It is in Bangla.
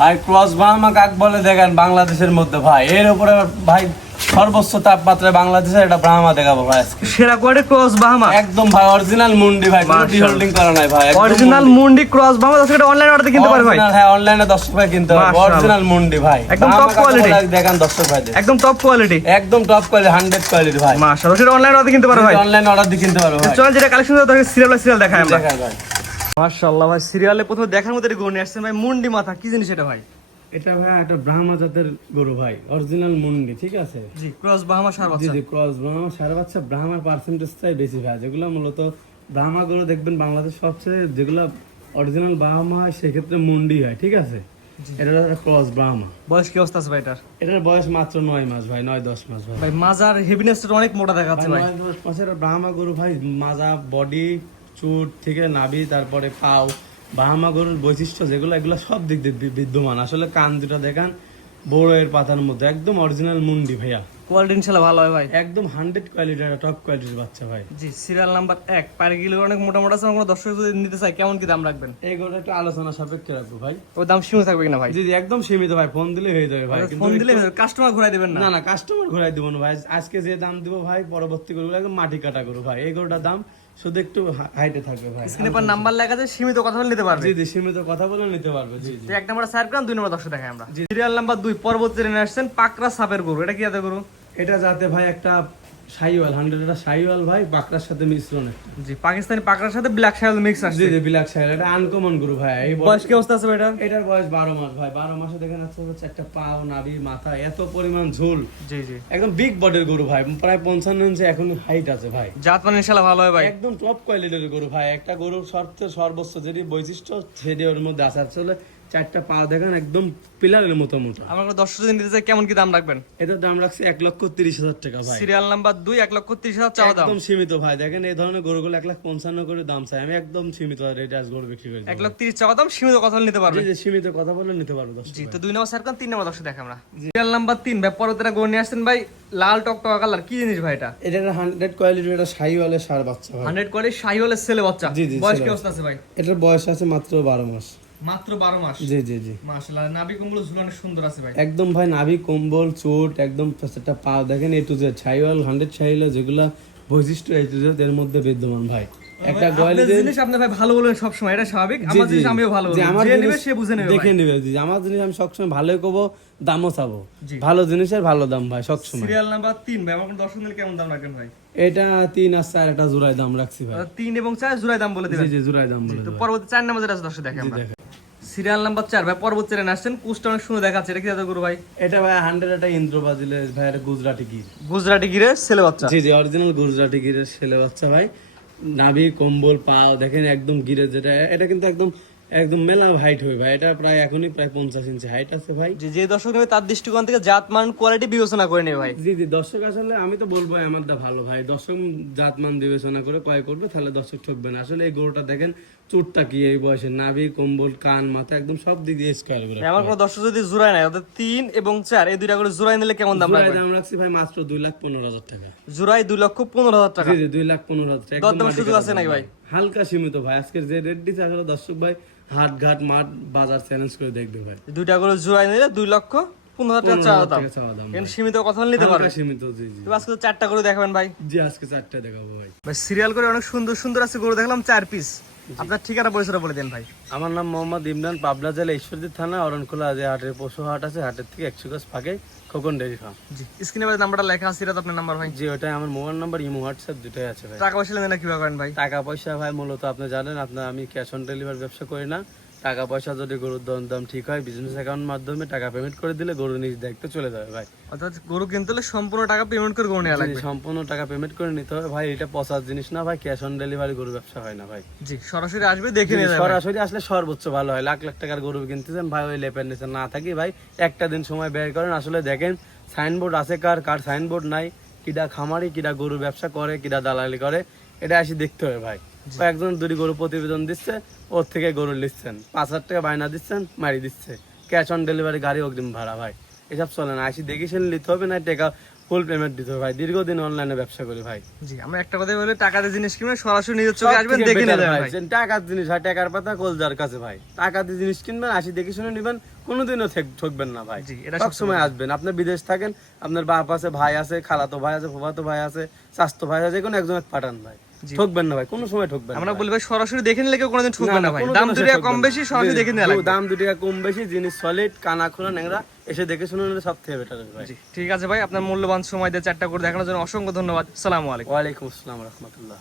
ভাই ক্রস ব্রাহ্মা কাক বলে দেখেন বাংলাদেশের মধ্যে ভাই, এর উপরে ভাই সর্বোচ্চ তাপমাত্রায় বাংলাদেশের এটা ব্রাহ্মা দেখাবো ভাই আজকে। সেরা কোয়ালিটি ক্রস বাহামা, একদম ভাই অরিজিনাল মুন্ডি ভাই, কোনো ডিহোল্ডিং করা নাই ভাই, অরিজিনাল মুন্ডি ক্রস বাহামা। দর্শক এটা অনলাইন অর্ডার কিনতে পারে ভাই। হ্যাঁ অনলাইনে 10 টাকা কিনতে পারবে, অরিজিনাল মুন্ডি ভাই, একদম টপ কোয়ালিটি। দেখেন দর্শক ভাই, একদম টপ কোয়ালিটি, একদম টপ কোয়ালিটি, 100 কোয়ালিটি ভাই। মাশাআল্লাহ, সেটা অনলাইন অর্ডার কিনতে পারে ভাই, অনলাইন অর্ডার দিয়ে কিনতে পারবে ভাই। চল যেটা কালেকশন দরকার সিরিয়াল দেখাই আমরা। দেখাই ভাই মাশাআল্লাহ ভাই, সিরিয়ালে প্রথমে দেখার মতো গরু নিয়ে আসছেন ভাই, মুন্ডি মাথা, কি জিনিস এটা ভাই? এটা ভাই একটা ব্রাহ্মা জাতের গরু ভাই, অরিজিনাল মুন্ডি, ঠিক আছে জি, ক্রস বাহামা সার জি বাচ্চা। জি, ক্রস ব্রাহ্মা সার বাচ্চা। ব্রাহ্মার পার্সেন্টেজটাই বেশি ভাই, যেগুলো মূলত ব্রাহ্মা গরু দেখবেন বাংলাদেশ সবচেয়ে যেগুলো অরিজিনাল ব্রাহ্মা হয় সেক্ষেত্রে মুন্ডি হয়, ঠিক আছে। এটা একটা ক্রস ব্রাহ্মা। বয়স কি অবস্থা আছে ভাই এটার? এটার বয়স মাত্র 9 মাস ভাই, 9-10 মাস ভাই। ভাই মাজার হেভিনেসটা অনেক মোটা দেখাচ্ছে ভাই। 9-10 মাসের ব্রাহ্মা গরু ভাই, মাজা, বডি, চুট থেকে নাভি, তারপরে পাও, ব্রাহ্মা গরুর বৈশিষ্ট্য যেগুলো এগুলো সব দিক দিয়ে বিদ্যমান। আসলে কান দুটা দেখান বড়ের পাতার মধ্যে, একদম অরিজিনাল মুন্ডি ভাইয়া, কোয়ালিটি ইনশাআল্লাহ ভালো হয় ভাই, একদম 100 কোয়ালিটির টপ কোয়ালিটির বাচ্চা ভাই। জি। সিরিয়াল নাম্বার 1, পায়ের গিলো অনেক মোটা মোটা আছে, কোনো দর্শক যদি নিতে চায় কেমন কি দাম রাখবেন? এই গরুটা একটু আলোচনা সাপেক্ষে রাখবো ভাই। ওই দাম সীমিত থাকবে কিনা ভাই? জি জি, একদম সীমিত ভাই, ফোন দিলে হয়ে যাবে ভাই। ফোন দিলে কাস্টমার ঘুরাই দিবেন না? না না, কাস্টমার ঘুরাই দিব না ভাই। আজকে যে দাম দিব ভাই, পরবর্তী গরুগুলো একদম মাটি কাটা গরু ভাই। এই গরুটার দাম শুধু একটু হাইটে থাকবে ভাই। স্ক্রিনে পর নাম্বার লেখা আছে, সীমিত কথা বলে নিতে পারবে। জি জি, সীমিত কথা বলে নিতে পারবে। জি জি, 1 নাম্বার সাইড গ্রাম, 2 নাম্বার দর্শক দেখাই আমরা। সিরিয়াল নাম্বার 2, পর্বত জেনে আসছেন পাকড়া সাপের গরু, এটা কি জাতের গরু? এটা যাতে ভাই একটা শাইওয়াল, 100 এটা শাইওয়াল ভাই, বাকরার সাথে মিশ্রণ একটা। জি, পাকিস্তানি পাকড়ার সাথে ব্ল্যাক শাইওয়াল মিক্স আছে। জি জি, বিলাক শাইওয়াল, এটা আনকমন গরু ভাই। এই বয়স কি অবস্থা আছে ভাই এটা? এটার বয়স 12 মাস ভাই। 12 মাসে দেখেন হচ্ছে একটা পাও, নাভি, মাথা, এত পরিমাণ ঝুল, জি জি, একদম বিগ বডির গরু ভাই, প্রায় 55 ইঞ্চি এখন হাইট আছে ভাই। জাত মানে ইনশাআল্লাহ ভালো হয় ভাই, একদম টপ কোয়ালিটির গরু ভাই। একটা গরুর সর্বোচ্চ যেটি বৈশিষ্ট্য সেটি ওর মধ্যে আছে। আসলে 4টা পা দেখেন একদম পিলারের মতো মোটা। আমার দর্শক যদি নিতে চায় কেমন কি দাম রাখবেন? এটার দাম রাখছে 1,30,000 টাকা ভাই। সিরিয়াল নাম্বার 2, 1,30,000 চাওয়া দাম। একদম সীমিত ভাই। দেখেন এই ধরনের গরুগুলো 1,55,000 করে দাম চাই, আমি একদম সীমিত রেটে আজ গরু বিক্রি করি। 1,30,000 চাওয়া দাম, সীমিত কথা বলে নিতে পারবে। জি জি, সীমিত কথা বলে নিতে পারবো দর্শক জি, ভাই। তো 2 নাম্বার সার্কেল, 3 নাম্বার দর্শক দেখাই আমরা। সিরিয়াল নাম্বার 3, ভাই পরবর্তীটা গরু নিয়ে আসছেন ভাই, লাল টকটকা কালার, কি জিনিস ভাই এটা? এটা একটা 100 কোয়ালিটির একটা শাহিওয়ালের ষাঁড় বাচ্চা ভাই। 100 কোয়ালিটি শাহিওয়ালের ছেলে বাচ্চা। জি জি, বয়স ছেলে কি অবস্থা আছে ভাই? এটার বয়স আছে মাত্র 12 মাস। মাত্র 12 মাস। জি জি জি, মাশাআল্লাহ, নাভি কম্বল ঝুল অনেক সুন্দর আছে ভাই। একদম ভাই নাভি, কম্বল, চোট, একদম একটা পা দেখেন এ টু জেড শাহিওয়াল 100 শাহিওয়াল যেগুলো বৈশিষ্ট্য এ টু জেড এর মধ্যে বিদ্যমান ভাই। একটা আপনার জিনিস আপনি ভাই ভালো বলেন সব সময়, এটা স্বাভাবিক। আমার জিনিস আমিও ভালো বলবো, যে নেবে সে বুঝে নেবে দেখে ভাই। নেবে। জি, আমার জিনিস আমি সবসময় ভালোই কব, দামও চাবো। জি। ভালো জিনিসের ভালো দাম ভাই সবসময়। সিরিয়াল নাম্বার 3, ভাই আমার কোন দর্শক নিলে কেমন দাম রাখবেন ভাই? এটা 3 আর 4 একটা জোড়ায় দাম রাখছি ভাই। 3 এবং 4 জোড়ায় দাম বলে জি দিবেন। জি, জোড়ায় দাম বলে তো দেব। পরবর্তী 4 নাম্বার যেটা আছে দর্শক দেখে আমরা। দেখেন। সিরিয়াল নাম্বার 4, ভাই পর্বত চেনে আসছেন, কুচটা অনেক সুন্দর দেখাচ্ছে, এটা কি জাতের গরু ভাই? এটা ভাই 100 একটা ইন্দ্র বাজিলে ভাই, এটা গুজরাটি গির। গুজরাটি গিরে ছেলে বাচ্চা। জি জি, অরিজিনাল গুজরাটি গিরের ছেলে বাচ্চা ভাই। নাভি, কম্বল, পাও দেখেন একদম গিরের যেটা, এটা কিন্তু একদম একদম মেলা হাইট হবে ভাই। এটা প্রায় এখনই প্রায় 50 ইঞ্চি হাইট আছে ভাই। যে দর্শক নেবে তার দৃষ্টিকোণ থেকে জাত মান কোয়ালিটি বিবেচনা করে নেবে ভাই। জি জি, দর্শক আসলে আমি তো বলবো আমারটা ভালো ভাই, দর্শক জাতমান বিবেচনা করে ক্রয় করবে, তাহলে দর্শক ঠকবে না। আসলে এই গরুটা দেখেন চুটটা কি এই বয়সে, নাভি, কম্বল, কান, মাথা একদম সব দিক দিয়ে স্কয়ার করে। আমার কোনো দর্শক যদি জোড়ায় নাই, অর্থাৎ 3 এবং 4 এই দুইটা করে জোড়ায় নিলে কেমন দাম জোড়ায় রাখবেন? দাম রাখছি ভাই মাত্র 2,15,000 টাকা। জোড়ায় 2,15,000 টাকা। জি জি, 2,15,000 টাকা। দরদাম সুযোগ আছে নাকি ভাই? হালকা সীমিত ভাই। আজকের যে রেট দিচ্ছে আসলে দর্শক ভাই হাট ঘাট মাঠ বাজার চ্যালেঞ্জ করে দেখবে ভাই। দুইটা করে জোড়ায় নিলে 2,15,000 টাকা চাওয়া দাম। দাম এখানে সীমিত কথা বলে নিতে পারবে। হালকা সীমিত। জি জি, তো আজকে তো 4টা করে দেখাবেন ভাই। জি আজকে 4টা দেখাবো ভাই। ভাই সিরিয়াল করে অনেক সুন্দর সুন্দর আছে গরু দেখলাম, 4 পিস। আপনার ঠিকানা পরিচয় বলে দেন ভাই। আমার নাম মোহাম্মদ ইমরান, পাবনা জেলা ঈশ্বরদী থানা অরণখোলা যে হাটের পশু হাট আছে, হাটের থেকে 100 গজ ফাঁকে খোকন ডেইরি ফার্ম। জি, স্ক্রিনে বাজে নাম্বারটা লেখা আছে, এটা তো আপনার নাম্বার ভাই। জি, ওটাই আমার মোবাইল নাম্বার, ইমো, হোয়াটসঅ্যাপ দুটোই আছে ভাই। টাকা পয়সা লেনদেন কিভাবে করেন ভাই? টাকা পয়সা ভাই মূলত আপনি জানেন, আমি ক্যাশ অন ডেলিভারি ব্যবসা করি না। টাকা পয়সা যদি গরুর দাম ঠিক হয়, বিজনেস অ্যাকাউন্ট মাধ্যমে টাকা পেমেন্ট করে দিলে গরু নিজ দায়িত্ব চলে যাবে ভাই। অর্থাৎ গরু কিনতে হলে সম্পূর্ণ টাকা পেমেন্ট করে গরু নেওয়া লাগবে। সম্পূর্ণ টাকা পেমেন্ট করে নিতে হবে ভাই। এটা পচার জিনিস না ভাই, ক্যাশ অন ডেলিভারি গরু ব্যবসা হয় না ভাই। জি, সরাসরি আসবে দেখে নিয়ে যাবে। সরাসরি আসলে সর্বোচ্চ ভালো হয়। লাখ লাখ টাকার গরু কিনতেছেন ভাই, ওই লেপের নিচে না থাকি ভাই, একটা দিন সময় ব্যয় করেন। আসলে দেখেন সাইনবোর্ড আছে কার সাইনবোর্ড নাই, কিডা খামারি, কিডা গরু ব্যবসা করে, কিডা দালালি করে, এটা আসি দেখতে হবে ভাই। একজন দুটি গরু প্রতিবেদন দিচ্ছে, ওর থেকে গরু নিচ্ছেন, 5,000 টাকা বায়না দিচ্ছেন, মারি দিচ্ছে, ক্যাশ অন ডেলিভারি, গাড়ি অগ্রিম ভাড়া ভাই, এসব চলে না। আসি দেখে শুনে নিতে হবে, না টাকা ফুল পেমেন্ট দিতে হবে ভাই। দীর্ঘদিন অনলাইনে ব্যবসা করি ভাই। জি, আমরা একটা কথাই বলি, টাকা দিয়ে জিনিস কিনবেন, সরাসরি নিজের চোখে আসবেন, দেখে নিয়ে যাবেন ভাই। টাকার জিনিস হয়, টাকার পাতা কলজার কাছে ভাই। টাকা দিয়ে জিনিস কিনবেন, আসি দেখে শুনে নিবেন, কোনোদিনও ঠকবেন না ভাই। জি, এটা সব সময় আসবেন। আপনি বিদেশ থাকেন, আপনার বাপ আছে, ভাই আছে, খালাতো ভাই আছে, ফুফাতো ভাই আছে, চাচাতো ভাই আছে, যে কোনো একজনের পাঠান ভাই, ঠকবেন না ভাই, কোনো সময় ঠকবেন না আমরা ভাই। বলি ভাই সরাসরি দেখে নিলে কেউ কোনোদিন ঠকবে না ভাই, কোনোদিনও দাম সে 2 টাকা ঠকবে কম না। বেশি সরাসরি দেখে নিয়ে লাগবে। দাম 2 টাকা কম বেশি, জিনিস সলিড, কানা খোলা ন্যাংরা, এসে দেখে শুনে নিলে সব থেকে বেটার ভাই। জি ঠিক আছে ভাই, আপনার মূল্যবান সময় দিয়ে 4টা করে দেখানোর জন্য অসংখ্য ধন্যবাদ। আসসালামু আলাইকুম। ওয়ালাইকুম আসসালাম রহমতুল্লাহ।